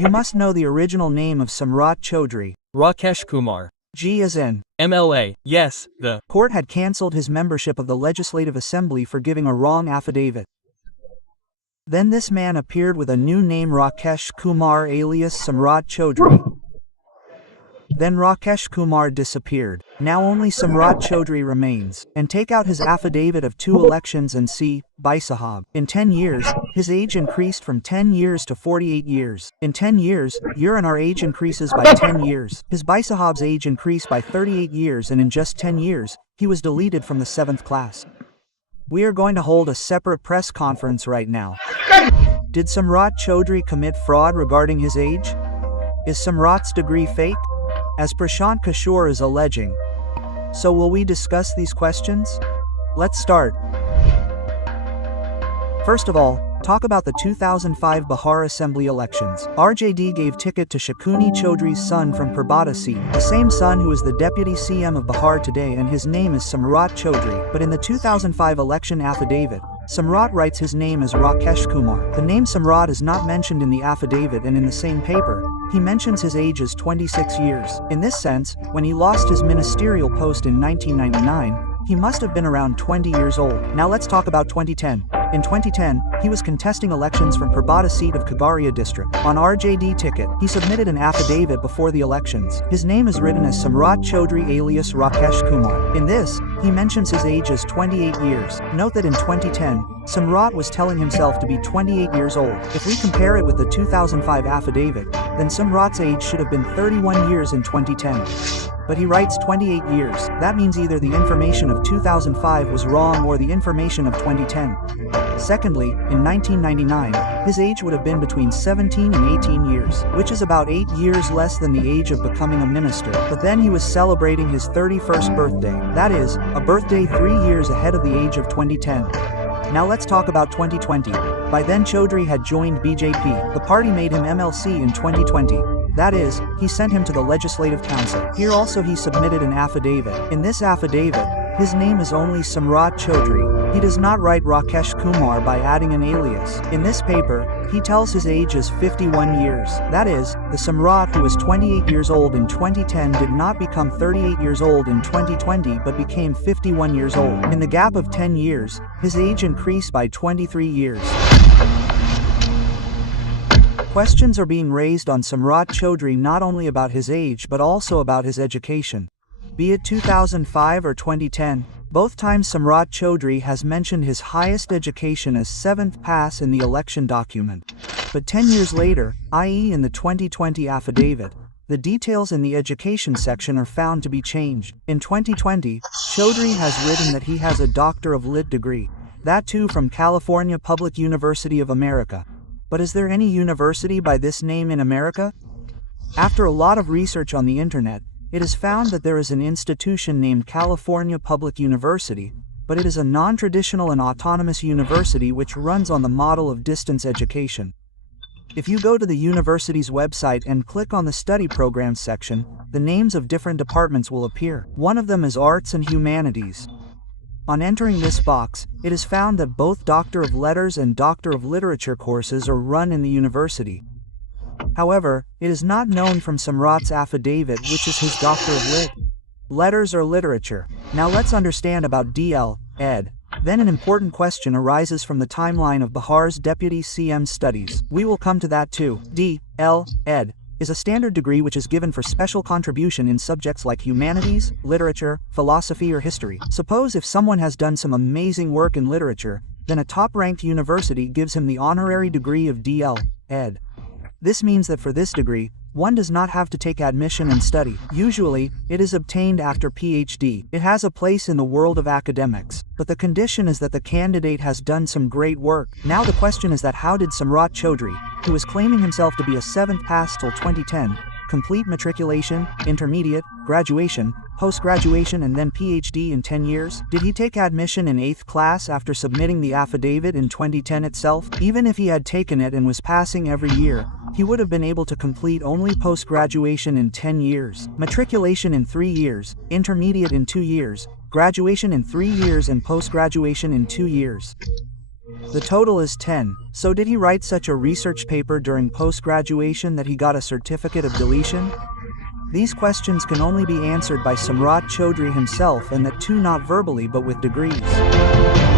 You must know the original name of Samrat Chaudhry. Rakesh Kumar. G as in MLA. Yes, the court had cancelled his membership of the Legislative Assembly for giving a wrong affidavit. Then this man appeared with a new name, Rakesh Kumar alias Samrat Chaudhry. Then Rakesh Kumar disappeared. Now only Samrat Chaudhry remains. And take out his affidavit of 2 elections and see, Bhai Sahab. In 10 years, his age increased from 10 years to 48 years. In 10 years, your and our age increases by 10 years. His Bhai Sahab's age increased by 38 years, and in just 10 years, he was deleted from the 7th class. We are going to hold a separate press conference right now. Did Samrat Chaudhry commit fraud regarding his age? Is Samrat's degree fake, as Prashant Kishore is alleging? So will we discuss these questions? Let's start. First of all, talk about the 2005 Bihar Assembly elections. RJD gave ticket to Shakuni Chaudhry's son from Parbata seat, the same son who is the Deputy CM of Bihar today, and his name is Samrat Chaudhry. But in the 2005 election affidavit, Samrat writes his name as Rakesh Kumar. The name Samrat is not mentioned in the affidavit, and in the same paper, he mentions his age as 26 years. In this sense, when he lost his ministerial post in 1999, he must have been around 20 years old. Now let's talk about 2010. In 2010, he was contesting elections from Parbata seat of Khagaria district. On RJD ticket, he submitted an affidavit before the elections. His name is written as Samrat Chaudhry alias Rakesh Kumar. In this, he mentions his age as 28 years. Note that in 2010, Samrat was telling himself to be 28 years old. If we compare it with the 2005 affidavit, then Samrat's age should have been 31 years in 2010. But he writes 28 years. That means either the information of 2005 was wrong or the information of 2010. Secondly, in 1999, his age would have been between 17 and 18 years, which is about 8 years less than the age of becoming a minister. But then he was celebrating his 31st birthday. That is, a birthday 3 years ahead of the age of 2010. Now let's talk about 2020. By then Chaudhry had joined BJP. The party made him MLC in 2020. That is, he sent him to the Legislative Council. Here also he submitted an affidavit. In this affidavit, his name is only Samrat Chaudhry. He does not write Rakesh Kumar by adding an alias. In this paper, he tells his age is 51 years. That is, the Samrat who was 28 years old in 2010 did not become 38 years old in 2020 but became 51 years old. In the gap of 10 years, his age increased by 23 years. Questions are being raised on Samrat Chaudhry not only about his age but also about his education. Be it 2005 or 2010, both times Samrat Chaudhry has mentioned his highest education as 7th pass in the election document. But 10 years later, i.e. in the 2020 affidavit, the details in the education section are found to be changed. In 2020, Chaudhry has written that he has a Doctor of Lit degree, that too from California Public University of America. But is there any university by this name in America? After a lot of research on the internet, it is found that there is an institution named California Public University, but it is a non-traditional and autonomous university which runs on the model of distance education. If you go to the university's website and click on the study programs section, the names of different departments will appear. One of them is Arts and Humanities. On entering this box, it is found that both Doctor of Letters and Doctor of Literature courses are run in the university. However, it is not known from Samrat's affidavit which is his Doctor of Lit. Letters or Literature. Now let's understand about DL, Ed. Then an important question arises from the timeline of Bihar's Deputy CM studies. We will come to that too. D.L. Ed. is a standard degree which is given for special contribution in subjects like humanities, literature, philosophy or history. Suppose if someone has done some amazing work in literature, then a top-ranked university gives him the honorary degree of DL. Ed. This means that for this degree, one does not have to take admission and study. Usually, it is obtained after PhD. It has a place in the world of academics, but the condition is that the candidate has done some great work. Now the question is that how did Samrat Chaudhry, who is claiming himself to be a 7th pass till 2010, complete matriculation, intermediate, graduation, post-graduation and then PhD in 10 years? Did he take admission in 8th class after submitting the affidavit in 2010 itself? Even if he had taken it and was passing every year, he would have been able to complete only post-graduation in 10 years, matriculation in 3 years, intermediate in 2 years, graduation in 3 years and post-graduation in 2 years. The total is 10, so did he write such a research paper during post-graduation that he got a certificate of deletion? These questions can only be answered by Samrat Chaudhry himself, and that too not verbally but with degrees.